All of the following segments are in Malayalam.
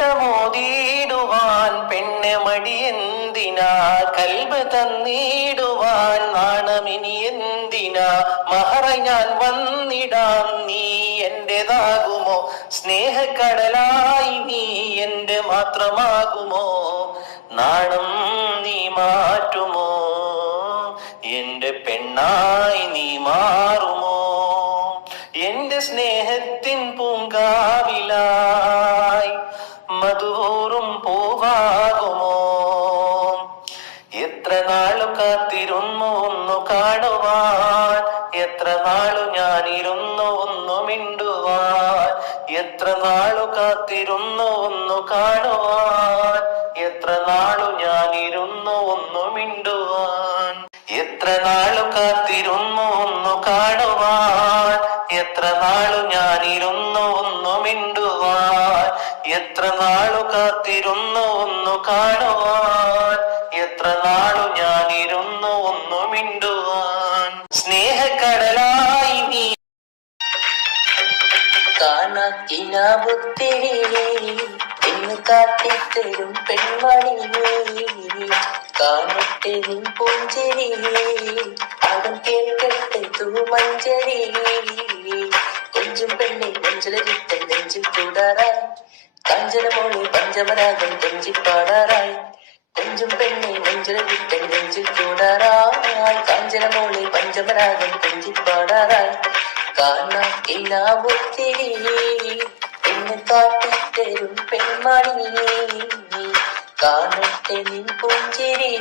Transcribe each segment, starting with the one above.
ഇഷ്ടമോതിടുവാൻ പെണ്ണ് മടിയെന്തിനാ, കൽബ് തന്നിടുവാൻ നാണമിനി എന്തിനാ, മഹറ ഞാൻ വന്നിടാം നീ എന്റേതാകുമോ, സ്നേഹക്കടലായി നീ എന്റെ മാത്രമാകുമോ, നാണം നീ മാറ്റുമോ, എന്റെ പെണ്ണായി നീ മാറുമോ, എന്റെ സ്നേഹത്തിൻ പൂങ്കാവിലായി മധുവൂറും പൂവാകുമോ. എത്ര നാളു കാത്തിരുന്നു ഒന്നു കാണുവാൻ, എത്ര നാളു ഞാനിരുന്നു ഒന്നു മിണ്ടുവാൻ, എത്ര നാളു കാത്തിരുന്നു ഒന്നു കാണുവാൻ, എത്ര നാളു ഞാനിരുന്നു ഒന്നു മിണ്ടുവാൻ, എത്ര നാളു കാത്തിരുന്നു ഒന്നു കാണുവാൻ, എത്ര നാളു ഞാനിരുന്നു ഒന്നു മിണ്ടുവാൻ, എത്ര നാളു കാത്തിരുന്നു ഒന്നു കാണുവാൻ, എത്ര നാളു ഞാനിരുന്നു ഒന്നു മിണ്ടുവാൻ, സ്നേഹക്കടലായി നീ കാണാത്തിനാപുത്തിരി എന്ന് കാട്ടിത്തരും പെൺമണിയേ, കാണട്ടെ നിൻ പൂഞ്ചിരി അവൻ കേൾക്കട്ടെ തൂമഞ്ചരി, കൊഞ്ചും പെണ്ണെ കൊഞ്ചലരിട്ട നെഞ്ചിൽ കൂടാറായി, കാഞ്ചനമോളെ പഞ്ചമരാഗം കൊഞ്ചിപ്പാടാറായി, കൊഞ്ചും പെണ്ണെ കൊഞ്ചലരിട്ട നെഞ്ചിൽ കൂടാറായി, കാഞ്ചനമോളെ പഞ്ചമരാഗം കൊഞ്ചിപ്പാടാറായി, കാണാത്തിനാപുത്തിരി എന്ന് കാട്ടിത്തരും പെൺമണിയേ, കാണട്ടെ നിൻ പുഞ്ചിരി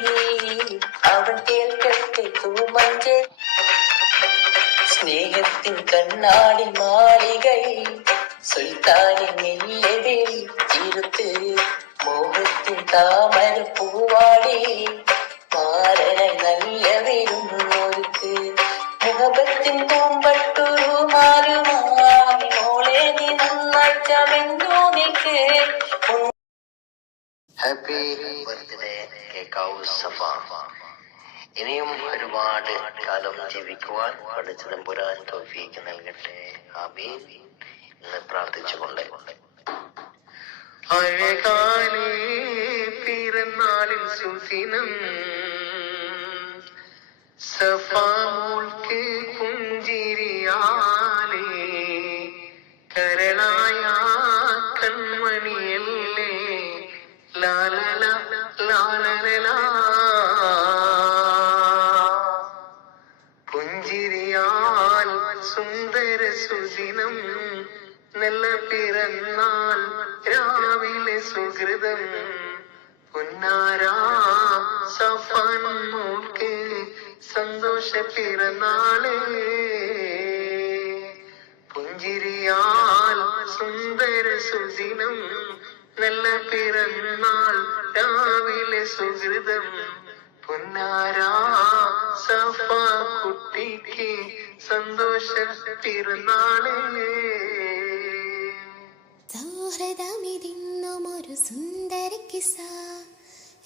അവൻ കേൾക്കട്ടെ തൂമഞ്ചരി. സ്നേഹത്തിൻ കണ്ണാടി മാളികയിൽ സുൽത്താനിൻ നെല്ലവിൽ ഇരുത്ത്, മോഹത്തിൻ താമര പൂവാടി മാരനായി നല്ല വരുന്നോർക്ക്, മുഹബത്തിൻ പൂമ്പട്ടൊരു മാറുമായി മോളെ നീ നന്നാഴ്ചമെന്നോ നിൽക്ക്. ഹാപ്പി ബർത്ത്ഡേ കേക്കാവൂ സഫ. ഇനിയും ഒരുപാട് കാലം ജീവിക്കുവാൻ പഠിച്ച തമ്പുരാൻ തൗഫീഖ് നൽകട്ടെ, ആമീൻ എന്ന് പ്രാർത്ഥിച്ചുകൊണ്ട് അഴകാലേ പിറന്നാളിൽ സുദിനം സഫാമുൾക്ക് പുഞ്ചിരിയാലേ, കരളായ കൺമണിയല്ലേ ലാലല ലാലല, പുഞ്ചിരിയാൽ സുന്ദര സുദിനം, നല്ല പിറന്നാൾ രാവിലെ സുഹൃതം, പൊന്നാരാ സഫാൻ മോൾക്ക് സന്തോഷ പിറന്നാളേ, പുഞ്ചിരിയാൽ സുന്ദര സുദിനം, നല്ല പിറന്നാൾ രാവിലെ സുഹൃതം, പൊന്നാരാ സഫ കുട്ടിക്ക് സന്തോഷ പിറന്നാളേ. സൗഹൃദമിതിന്നും ഒരു സുന്ദര കിസ,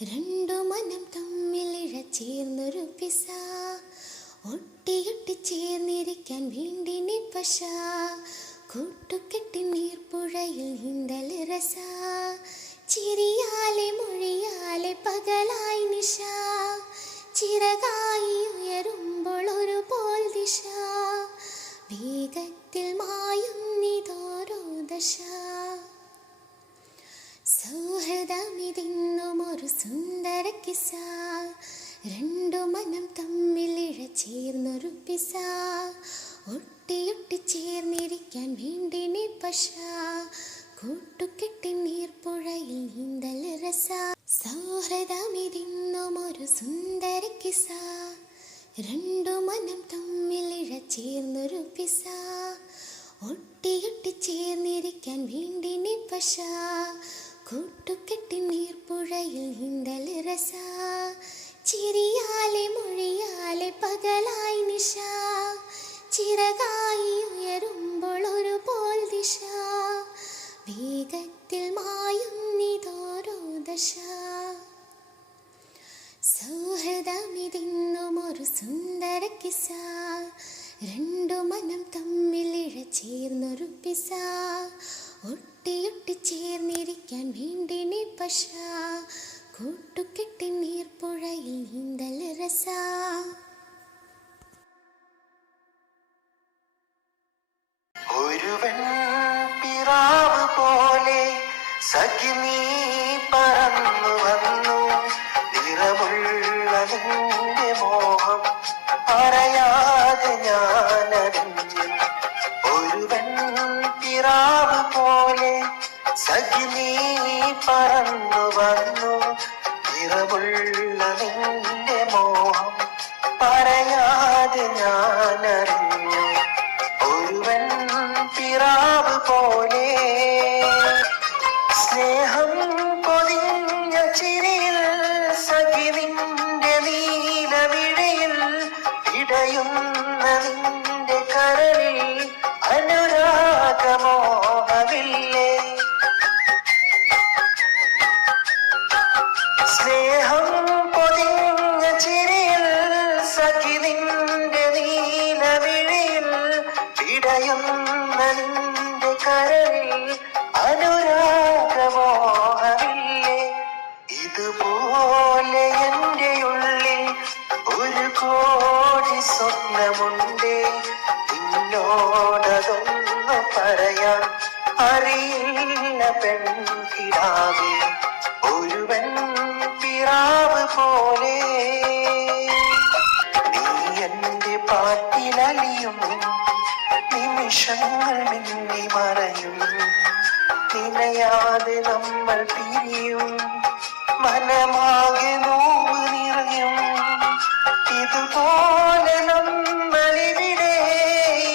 രണ്ടു മനം തമ്മിൽ ഇഴചേർന്നൊരു പിസ, ഒട്ടിയൊട്ടി ചേർന്നിരിക്കാൻ വേണ്ടി നിപ്പശ, കൂട്ടുകെട്ടി നീർപ്പുഴയിൽ നീന്തൽ രസ, ചിരിയാലെ മൊഴിയാലെ പകലായി നിശ, ചിറകായി ഉയരുമ്പോൾ ഒരു പോൽ ദിശ, വേഗത്തിൽ മായുന്നിതോരോ ദശ. സൗഹൃദമിതിന്നും ഒരു സുന്ദര കിസ, രണ്ടു മനം തമ്മിൽ ഇഴചേർന്നൊരു പിസ, ഒട്ടിയൊട്ടി ചേർന്നിരിക്കാൻ വേണ്ടി നിപ്പശ, കൂട്ടുകെട്ടി നീർപ്പുഴയിൽ നീന്തൽ രസ. സൗഹൃദമിതിന്നും ഒരു സുന്ദര കിസ, രണ്ടു മനം തമ്മിൽ ഇഴചേർന്നൊരു പിസ, ഒട്ടിയൊട്ടി ചേർന്നിരിക്കാൻ വേണ്ടി നിപ്പശ, കൂട്ടുകെട്ടി നീർപ്പുഴയിൽ നീന്തൽ രസ, ചിരിയാലെ മൊഴിയാലെ പകലായി നിശ, ചിറകായി ഉയരുമ്പോൾ ഒരു പോൽ ദിശ, വേഗത്തിൽ മായുന്നിതോരോ ദശ. സൗഹൃദമിതിന്നും ഒരു സുന്ദര കിസ, രണ്ടു മനം തമ്മിൽ ഇഴചേർന്നൊരു പിസ, ഒട്ടിയൊട്ടി ചേർന്നിരിക്കാൻ വീണ്ടിനി പശ കൂട്ടുകെട്ടി നീർപ്പുഴയിൽ നീന്തൽ രസ. ഒരുവൻ പിറാവ് പോലെ സഖി നീ പറന്നു വന്നു, നിറമുള്ള നിന്റെ മോഹം പറയാതെ ഞാനറിഞ്ഞു. ഒരുവൻ പിറാവ് പോലെ സഖി നീ പറന്നു വന്നു, നിറമുള്ള നിന്റെ മോഹം പറയാതെ ഞാനറിഞ്ഞു. ഒരുവൻ പിറാവ് പോലെ സ്നേഹം പൊതിഞ്ഞ ചിരിയിൽ സഖി നിന്റെ നീലവിഴയിൽ ഇടയുന്ന നിന്റെ കരളിൽ അനുരാഗമോഹമില്ലേ. സ്നേഹം പൊതിഞ്ഞ ചിരിയിൽ സഖി നിന്റെ നീലവിഴിയിൽ ഇടയുന്ന നിന്റെ കരളിൽ അനുരാഗമോഹമില്ലേ. ഇതുപോലെ എൻ്റെ ഉള്ളിൽ ഒരു കോടി സ്വപ്നമുണ്ട്, നിന്നോടതൊന്നു പറയാൻ അറിയില്ല പെൺകിടാവേ. ഒരുവൻ പിറാവ് പോലെ നീ എൻ്റെ പാട്ടിലലിയും നിമിഷങ്ങൾ മിന്നി മറയും, നിനയാതെ നമ്മൾ പിരിയും, മനമാകെ നോവ് നിറയും. ഇതുപോലെ നമ്മളിവിടെ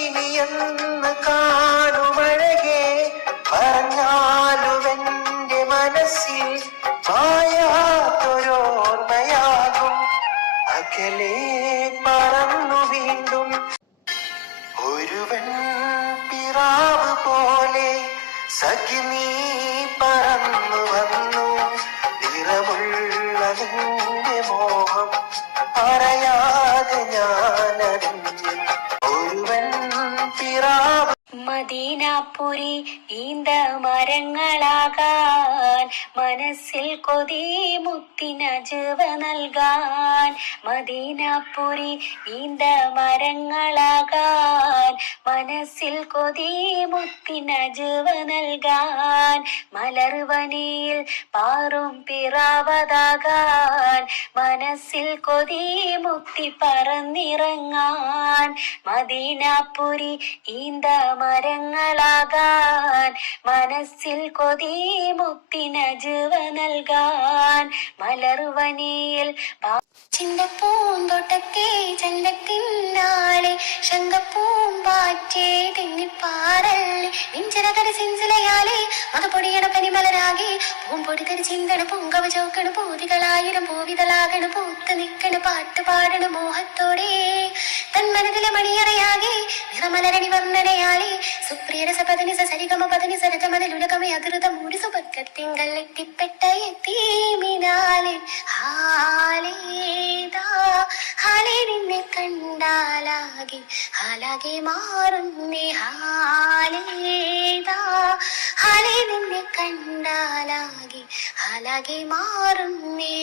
ഇനിയെന്ന് കാണുമഴകെ പറഞ്ഞാലുവെന്റെ മനസ്സിൽ മായാത്തൊരോർമ്മയാകും. അകലെ പറന്നു വീണ്ടും ഒരുവൻ പിറാവ് പോലെ സഖി നീ പറന്നു വന്നു, നിറമുള്ള നിന്റെ മോഹം പറയാതെ ഞാനറിഞ്ഞു. ഒരുവൻ പിറാവ് മദീനാപ്പുരി ഈന്ത മരങ്ങളാകാൻ മനസ്സിൽ കൊതി മുത്തിനജുവ നൽകാൻ. മദീനാപ്പുരി ഈന്ത മരങ്ങളാകാൻ മനസ്സിൽ കൊതി മുത്തിനജുവ നൽകാൻ. മലർവനിയിൽ പാറും പിറാവതാകാൻ മനസ്സിൽ കൊതി മുത്തി പറന്നിറങ്ങാൻ. മദീനാപ്പുരി ഈന്ത മരങ്ങളാകാൻ മനസ്സിൽ കൊതി മുത്തിനജുവ നൽകാൻ. മലർവനിയിൽ ചിന്തപ്പൂന്തോട്ടത്തെ ചന്തത്തിന്നാലെ ശങ്കപ്പൂമ്പാറ്റേ തെന്നിപ്പാറല്ലേ നെഞ്ചിറകര സിൻസിലയാലെ മകപ്പൊടിയണ പനിമലരാകെ പൂമ്പൊടി തരി ചിന്തണ പൂങ്കവ ചോക്കണ പൂതികളായിരം പൂവിതളാകണ പൂത്ത് നിക്കണ പാട്ട് പാടണ മോഹത്തോടെ തൻ മനതിലെ മണിയറയാകെ നിറമലരണി വർണ്ണനയാലെ സുപ്രിയരസ പതനി സരിഗമ പതനി സരജമതലുലകമേ അതിരുത മൂടി സുപക്കത്തിങ്കൾ എത്തിപ്പെട്ട എത്തീമിനാലെ ഹാലേതാ ഹാലേ നിന്നെ കണ്ടാലാകെ ഹാലാകെ മാറുന്നേ. ഹാലേതാ ഹാലേ നിന്നെ കണ്ടാലാകെ ഹാലാകെ മാറുന്നേ.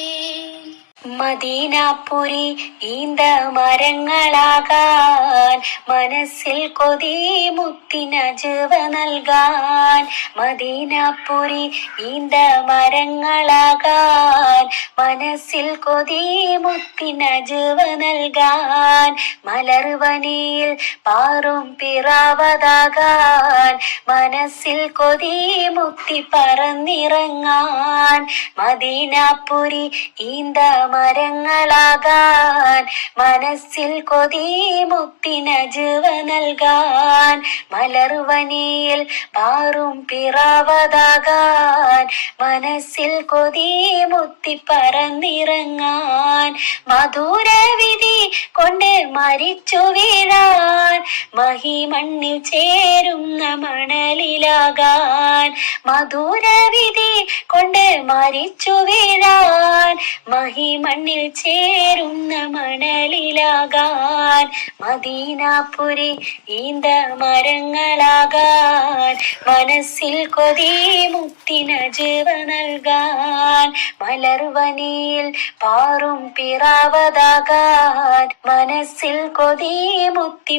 മദീനാപ്പുരി ഈന്ത മരങ്ങളാകാൻ മനസ്സിൽ കൊതി മുത്തിനജുവ നൽകാൻ. മദീനാപ്പുരി ഈന്ത മരങ്ങളാകാൻ മനസ്സിൽ കൊതി മുത്തിനജുവ നൽകാൻ. മലർവനിയിൽ പാറും പിറാവതാകാൻ മനസ്സിൽ കൊതി മുത്തി പറന്നിറങ്ങാൻ. മദീനാപ്പുരി ഈന്ത മരങ്ങളാകാൻ മനസ്സിൽ കൊതി മുത്തിനജുവ നൽകാൻ. മലർവനിയിൽ പാറും പിറാവതാകാൻ മനസ്സിൽ കൊതി മുത്തി പറന്നിറങ്ങാൻ. മധുരവിധി കൊണ്ട് മരിച്ചു വീഴാൻ മഹിമണ്ണിൽ ചേരുന്ന മണലിലാകാൻ. മധുരവിധി കൊണ്ട് മരിച്ചു വീഴാൻ മഹിമ മണ്ണിൽ ചേരുന്ന മണലിലാകാൻ, മദീനാപുരി ഈന്ത മരങ്ങളാകാൻ, മനസ്സിൽ കൊതി മുത്തിനജുവ നൽകാൻ, മലർവനിയിൽ പാറും പിറാവതാകാൻ, മനസ്സിൽ കൊതി മുത്തി